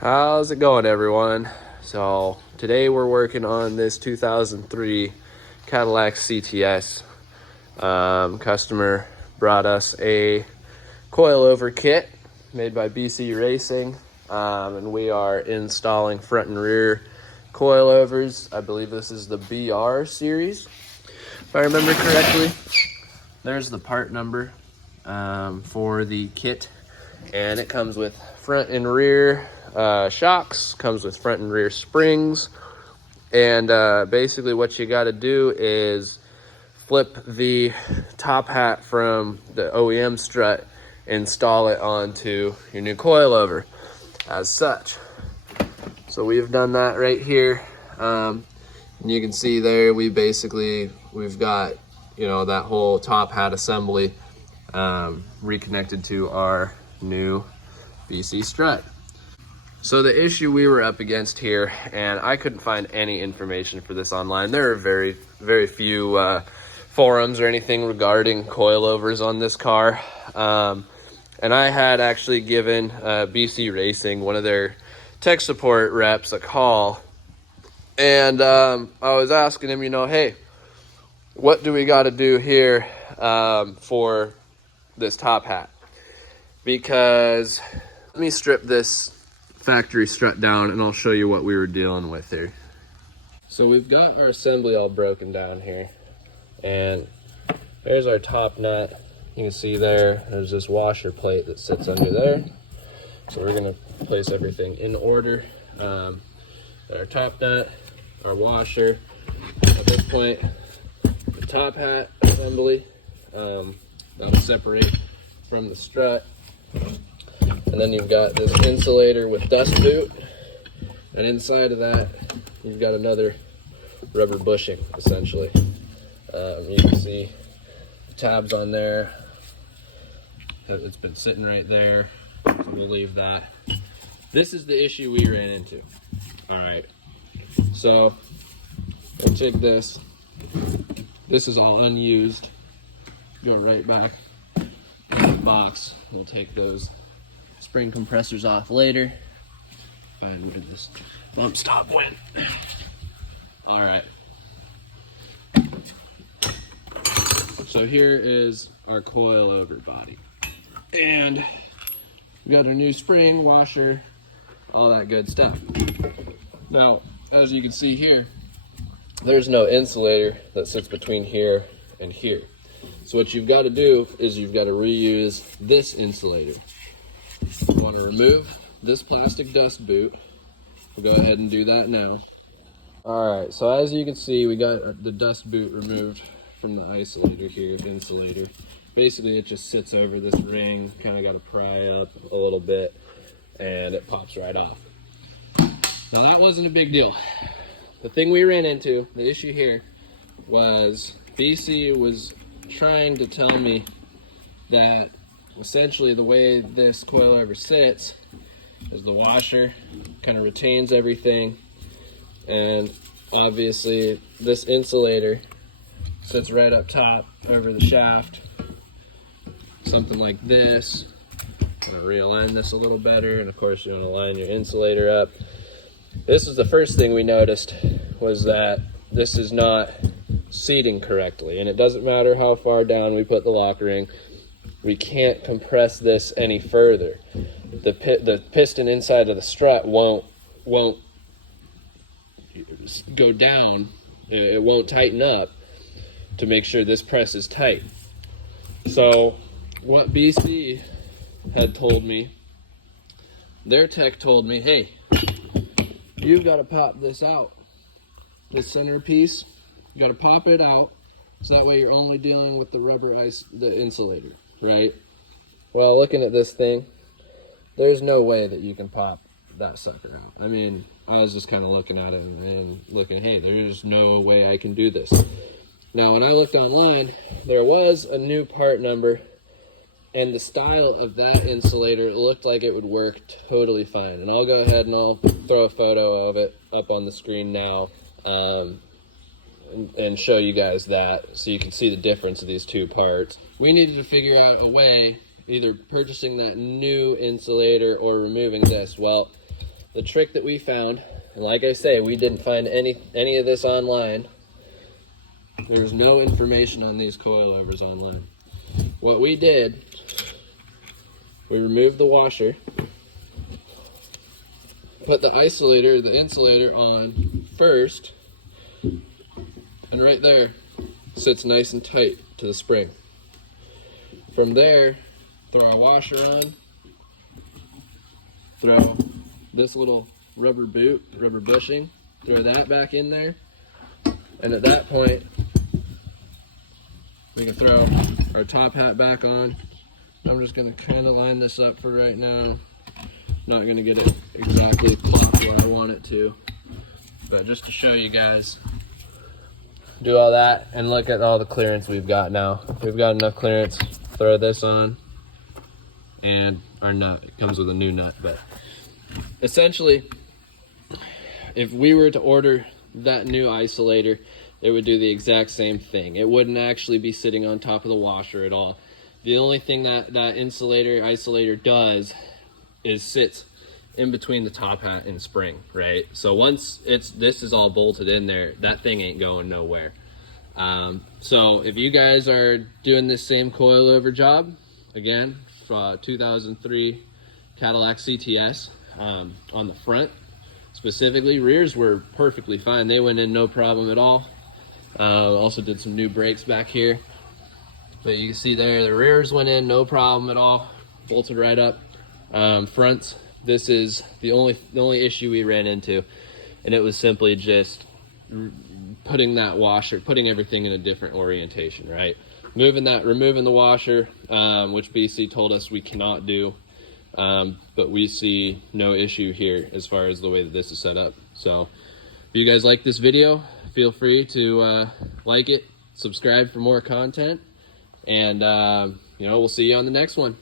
How's it going, everyone? So today we're working on this 2003 Cadillac CTS. Customer brought us a coilover kit made by BC Racing, and we are installing front and rear coilovers. I believe this is the BR series, if I remember correctly. There's the part number for the kit, and it comes with front and rear shocks, comes with front and rear springs, and basically what you got to do is flip the top hat from the OEM strut, install it onto your new coilover as such. So we've done that right here, and you can see there we've got, you know, that whole top hat assembly reconnected to our new BC strut. So the issue we were up against here, and I couldn't find any information for this online. There are very, very few forums or anything regarding coilovers on this car. And I had actually given BC Racing, one of their tech support reps, a call. And I was asking him, you know, hey, what do we got to do here for this top hat? Because let me strip this factory strut down and I'll show you what we were dealing with here. So we've got our assembly all broken down here, and there's our top nut. You can see there's this washer plate that sits under there. So we're gonna place everything in order. Our top nut, our washer. At this point, the top hat assembly, that'll separate from the strut. And then you've got this insulator with dust boot, and inside of that you've got another rubber bushing, essentially. You can see the tabs on there. It's been sitting right there, so we'll leave that. This is the issue we ran into. All right, so we'll take this. This is all unused. Go right back in the box. We'll take those spring compressors off later. Find where this bump stop went. All right. So here is our coilover body, and we got our new spring, washer, all that good stuff. Now, as you can see here, there's no insulator that sits between here and here. So what you've got to do is you've got to reuse this insulator. You want to remove this plastic dust boot. We'll go ahead and do that now. All right, so as you can see, we got the dust boot removed from the isolator here, insulator. Basically, it just sits over this ring, kind of got to pry up a little bit, and it pops right off. Now, that wasn't a big deal. The thing we ran into, the issue here, was BC was trying to tell me that essentially the way this coilover sits is the washer kind of retains everything, and obviously this insulator sits right up top over the shaft, something like this. I'm going to realign this a little better, and of course you want to line your insulator up. This is the first thing we noticed, was that this is not seating correctly, and it doesn't matter how far down we put the lock ring, we can't compress this any further. The piston inside of the strut won't go down. It won't tighten up to make sure this press is tight. So what BC had told me, their tech told me, hey, you've got to pop this out. This center piece, you got to pop it out, so that way you're only dealing with the rubber the insulator, right? Well, looking at this thing, there's no way that you can pop that sucker out. I mean, I was just kind of looking at it and looking, hey, there's no way I can do this. Now, when I looked online, there was a new part number, and the style of that insulator looked like it would work totally fine. And I'll go ahead and I'll throw a photo of it up on the screen now, and show you guys that so you can see the difference of these two parts. We needed to figure out a way, either purchasing that new insulator or removing this. Well, the trick that we found, and like I say, we didn't find any of this online. There's no information on these coilovers online. What we did, we removed the washer, put the isolator, the insulator on first, and right there sits nice and tight to the spring. From there, throw our washer on, throw this little rubber bushing, throw that back in there, and at that point, we can throw our top hat back on. I'm just gonna kind of line this up for right now. Not gonna get it exactly plopped where I want it to, but just to show you guys, do all that and look at all the clearance we've got now. We've got enough clearance. Throw this on, and our nut, it comes with a new nut, but essentially, if we were to order that new isolator, it would do the exact same thing. It wouldn't actually be sitting on top of the washer at all. The only thing that isolator does is sits in between the top hat and spring, right? So once this is all bolted in there, that thing ain't going nowhere. So if you guys are doing this same coilover job, again, 2003 Cadillac CTS, on the front specifically, rears were perfectly fine. They went in no problem at all. Also did some new brakes back here, but you can see there the rears went in no problem at all, bolted right up. Fronts, this is the only issue we ran into, and it was simply just putting that washer, putting everything in a different orientation, right? Removing the washer, which BC told us we cannot do, but we see no issue here as far as the way that this is set up. So if you guys like this video, feel free to like it, subscribe for more content, and we'll see you on the next one.